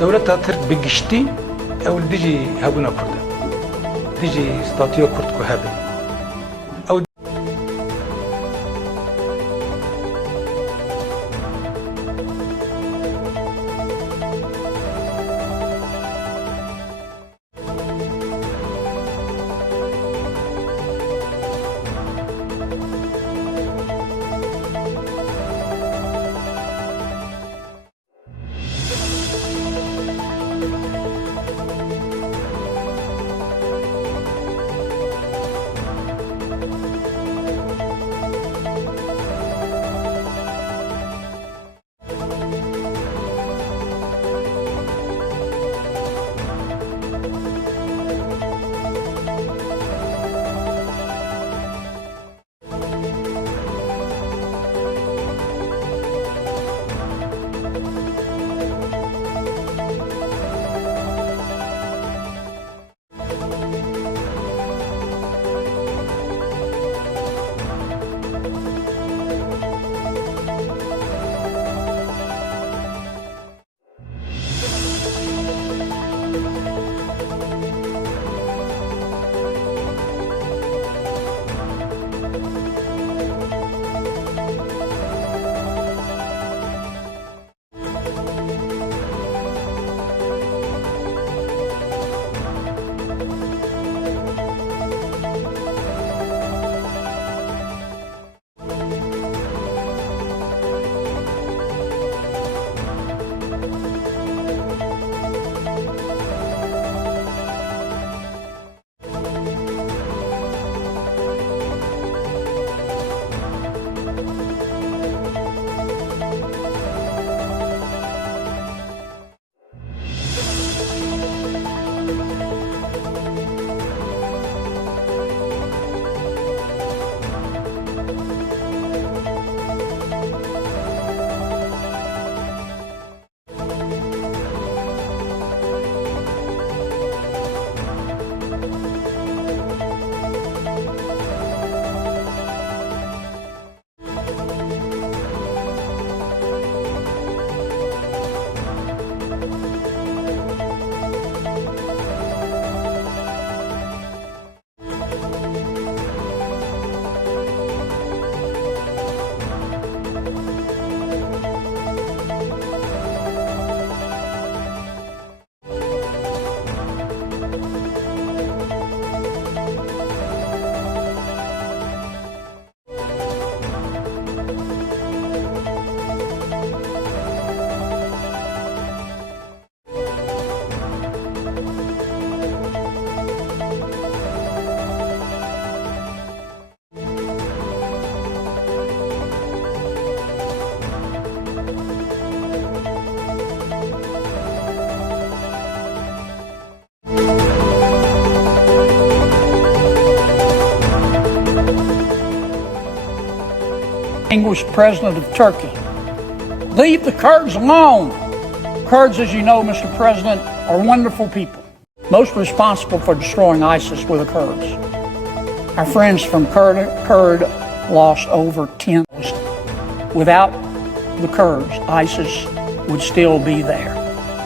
دولتها ترك بقشتي أو ديجي هابونا كردا ديجي استاتيو كرد كهابي أو most President of Turkey, leave the Kurds alone. Kurds, as you know, Mr. President, are wonderful people. Most responsible for destroying ISIS were the Kurds. Our friends from Kurd lost over 10. Without the Kurds, ISIS would still be there.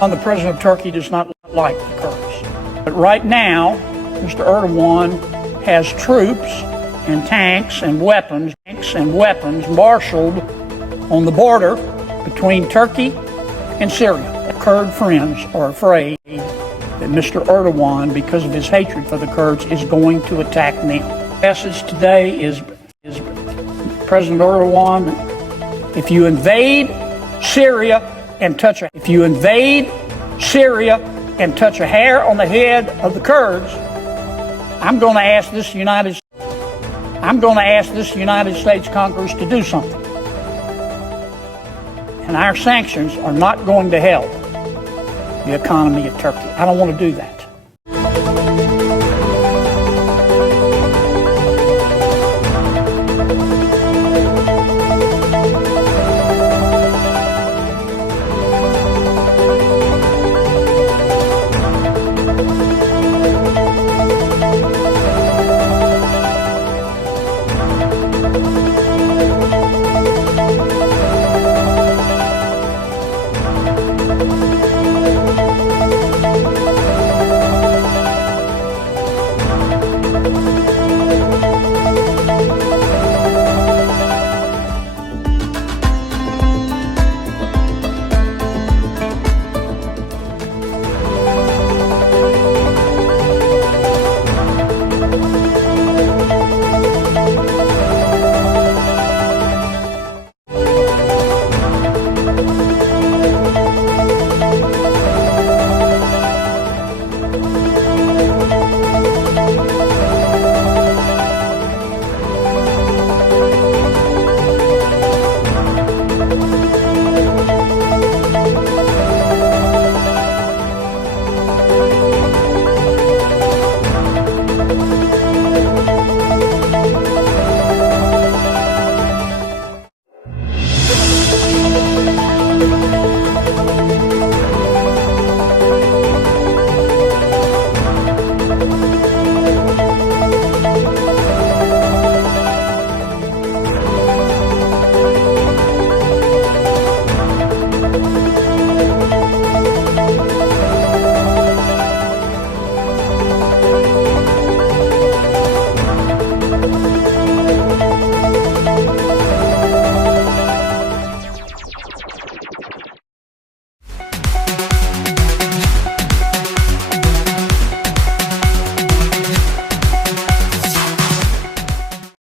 And the President of Turkey does not like the Kurds. But right now, Mr. Erdogan has troops and tanks and weapons marshaled on the border between Turkey and Syria. Kurd friends are afraid that Mr. Erdogan, because of his hatred for the Kurds, is going to attack them. The message today is President Erdogan, if you invade Syria and touch a hair on the head of the Kurds, I'm going to ask this United States Congress to do something. And our sanctions are not going to help the economy of Turkey. I don't want to do that.